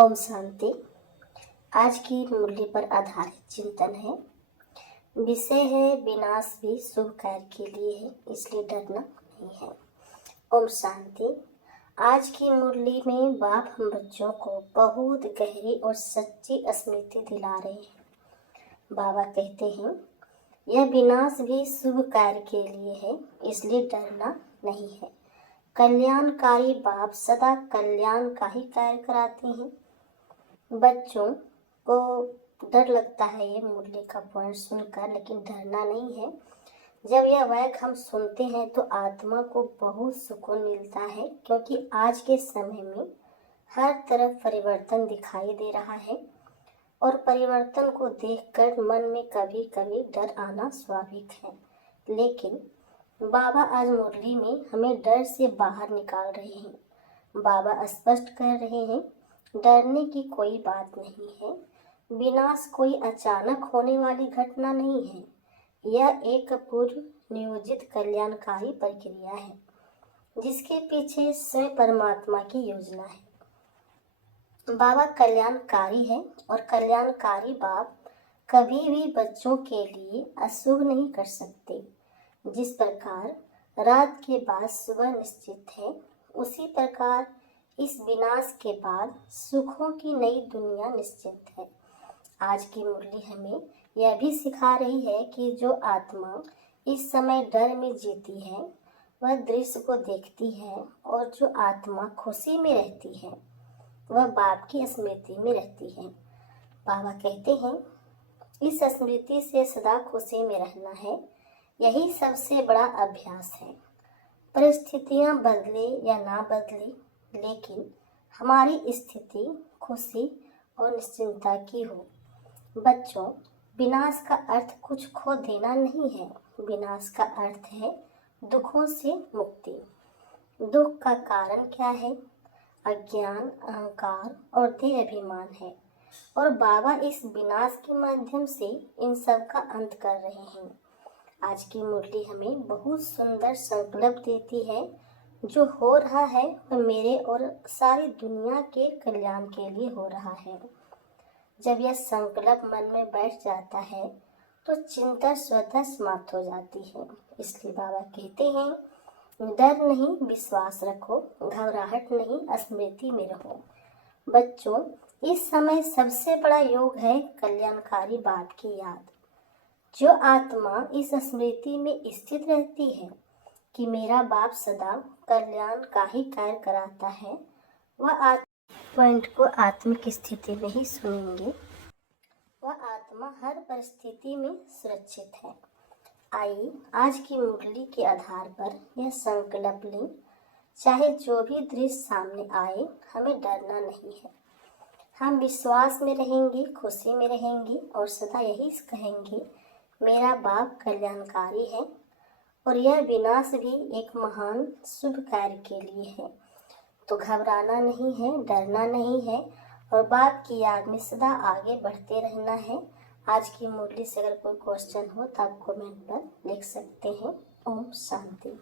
ओम शांति। आज की मूल्य पर आधारित चिंतन है। विषय है विनाश भी शुभ कार्य के लिए है, इसलिए डरना नहीं है। ओम शांति। आज की मुरली में बाप हम बच्चों को बहुत गहरी और सच्ची स्मृति दिला रहे हैं। बाबा कहते हैं यह विनाश भी शुभ कार्य के लिए है, इसलिए डरना नहीं है। कल्याणकारी बाप सदा कल्याण का ही कार्य कराते हैं। बच्चों को डर लगता है ये मुरली का पॉइंट सुनकर, लेकिन डरना नहीं है। जब यह वाक्य हम सुनते हैं तो आत्मा को बहुत सुकून मिलता है, क्योंकि आज के समय में हर तरफ परिवर्तन दिखाई दे रहा है और परिवर्तन को देखकर मन में कभी कभी डर आना स्वाभाविक है। लेकिन बाबा आज मुरली में हमें डर से बाहर निकाल रहे हैं। बाबा स्पष्ट कर रहे हैं डरने की कोई बात नहीं है। विनाश कोई अचानक होने वाली घटना नहीं है, यह एक पूर्व नियोजित कल्याणकारी प्रक्रिया है जिसके पीछे स्वयं परमात्मा की योजना है। बाबा कल्याणकारी है और कल्याणकारी बाप कभी भी बच्चों के लिए अशुभ नहीं कर सकते। जिस प्रकार रात के बाद सुबह निश्चित है, उसी प्रकार इस विनाश के बाद सुखों की नई दुनिया निश्चित है। आज की मुरली हमें यह भी सिखा रही है कि जो आत्मा इस समय डर में जीती है वह दृश्य को देखती है, और जो आत्मा खुशी में रहती है वह बाप की स्मृति में रहती है। बाबा कहते हैं इस स्मृति से सदा खुशी में रहना है, यही सबसे बड़ा अभ्यास है। परिस्थितियां बदले या ना बदले, लेकिन हमारी स्थिति खुशी और निश्चिंता की हो। बच्चों, विनाश का अर्थ कुछ खो देना नहीं है। विनाश का अर्थ है दुखों से मुक्ति। दुख का कारण क्या है? अज्ञान, अहंकार और देह अभिमान है, और बाबा इस विनाश के माध्यम से इन सब का अंत कर रहे हैं। आज की मुरली हमें बहुत सुंदर संकल्प देती है। जो हो रहा है वह मेरे और सारी दुनिया के कल्याण के लिए हो रहा है। जब यह संकल्प मन में बैठ जाता है तो चिंता स्वतः समाप्त हो जाती है। इसलिए बाबा कहते हैं डर नहीं, विश्वास रखो, घबराहट नहीं, स्मृति में रहो। बच्चों, इस समय सबसे बड़ा योग है कल्याणकारी बाप की याद। जो आत्मा इस स्मृति में स्थित रहती है कि मेरा बाप सदा कल्याण का ही कार्य कराता है, वह पॉइंट को आत्मिक स्थिति में ही सुनेंगे। वह आत्मा हर परिस्थिति में सुरक्षित है। आइए आज की मुरली के आधार पर यह संकल्प लें, चाहे जो भी दृश्य सामने आए हमें डरना नहीं है। हम विश्वास में रहेंगे, खुशी में रहेंगे और सदा यही कहेंगे मेरा बाप कल्याणकारी है और यह विनाश भी एक महान शुभ कार्य के लिए है। तो घबराना नहीं है, डरना नहीं है, और बाप की याद में सदा आगे बढ़ते रहना है। आज की मुरली से अगर कोई क्वेश्चन हो तो आप कमेंट पर लिख सकते हैं। ओम शांति।